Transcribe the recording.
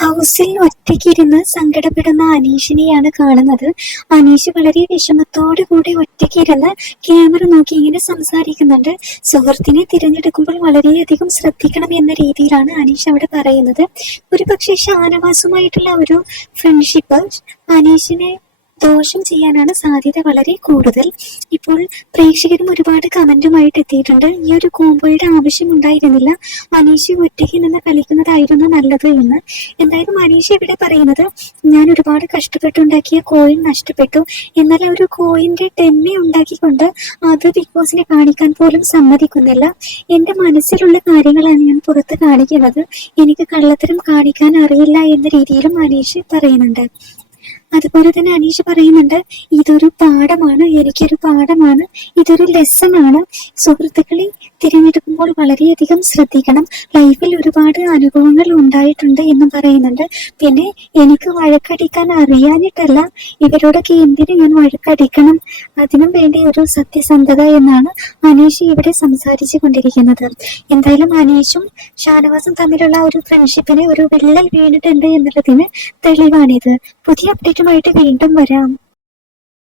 ഹൗസിൽ ഒറ്റയ്ക്കിരുന്ന് സങ്കടപ്പെടുന്ന അനീഷിനെയാണ് കാണുന്നത്. അനീഷ് വളരെ വിഷമത്തോടു കൂടി ഒറ്റയ്ക്കിരുന്ന് ക്യാമറ നോക്കി ഇങ്ങനെ സംസാരിക്കുന്നുണ്ട്. സുഹൃത്തിനെ തിരഞ്ഞെടുക്കുമ്പോൾ വളരെയധികം ശ്രദ്ധിക്കണം എന്ന രീതിയിലാണ് അനീഷ് അവിടെ പറയുന്നത്. ഒരു പക്ഷേ ഷാനവാസുമായിട്ടുള്ള ഒരു ഫ്രണ്ട്ഷിപ്പ് അനീഷിനെ ദോഷം ചെയ്യാനാണ് സാധ്യത വളരെ കൂടുതൽ. ഇപ്പോൾ പ്രേക്ഷകരും ഒരുപാട് കമന്റുമായിട്ട് എത്തിയിട്ടുണ്ട്. ഈ ഒരു കോംബോയുടെ ആവശ്യം ഉണ്ടായിരുന്നില്ല. അനീഷ് ഒറ്റയ്ക്ക് നിന്ന് കളിക്കുന്നതായിരുന്നു നല്ലത് എന്ന്. എന്തായാലും മനീഷ് ഇവിടെ പറയുന്നത് ഞാൻ ഒരുപാട് കഷ്ടപ്പെട്ടുണ്ടാക്കിയ കോയിൻ നഷ്ടപ്പെട്ടു. എന്നാൽ ആ ഒരു കോയിന്റെ ടെമ്മി ഉണ്ടാക്കിക്കൊണ്ട് അത് ബിഗ് ബോസിനെ കാണിക്കാൻ പോലും സമ്മതിക്കുന്നില്ല. എന്റെ മനസ്സിലുള്ള കാര്യങ്ങളാണ് ഞാൻ പുറത്ത് കാണിക്കുന്നത്. എനിക്ക് കള്ളത്തരം കാണിക്കാൻ അറിയില്ല എന്ന രീതിയിലും മനീഷ് പറയുന്നുണ്ട്. അതുപോലെ തന്നെ അനീഷ് പറയുന്നുണ്ട് ഇതൊരു പാഠമാണ് എനിക്കൊരു പാഠമാണ് ഇതൊരു ലെസൺ ആണ്. സുഹൃത്തുക്കളെ തിരഞ്ഞെടുക്കുമ്പോൾ വളരെയധികം ശ്രദ്ധിക്കണം. ലൈഫിൽ ഒരുപാട് അനുഭവങ്ങൾ ഉണ്ടായിട്ടുണ്ട് എന്ന് പറയുന്നുണ്ട്. പിന്നെ എനിക്ക് വഴക്കടിക്കാൻ അറിയാനിട്ടല്ല ഇവരോടൊക്കെ എന്തിനു ഞാൻ വഴക്കടിക്കണം? അതിനും വേണ്ടി ഒരു സത്യസന്ധത എന്നാണ് അനീഷ് ഇവിടെ സംസാരിച്ചു കൊണ്ടിരിക്കുന്നത്. എന്തായാലും അനീഷും ഷാനവാസും തമ്മിലുള്ള ഒരു ഫ്രണ്ട്ഷിപ്പിന് ഒരു വിള്ളൽ വീണിട്ടുണ്ട് എന്നുള്ളതിന് തെളിവാണിത്. പുതിയ അപ്ഡേറ്റുമായിട്ട് വീണ്ടും വരാം.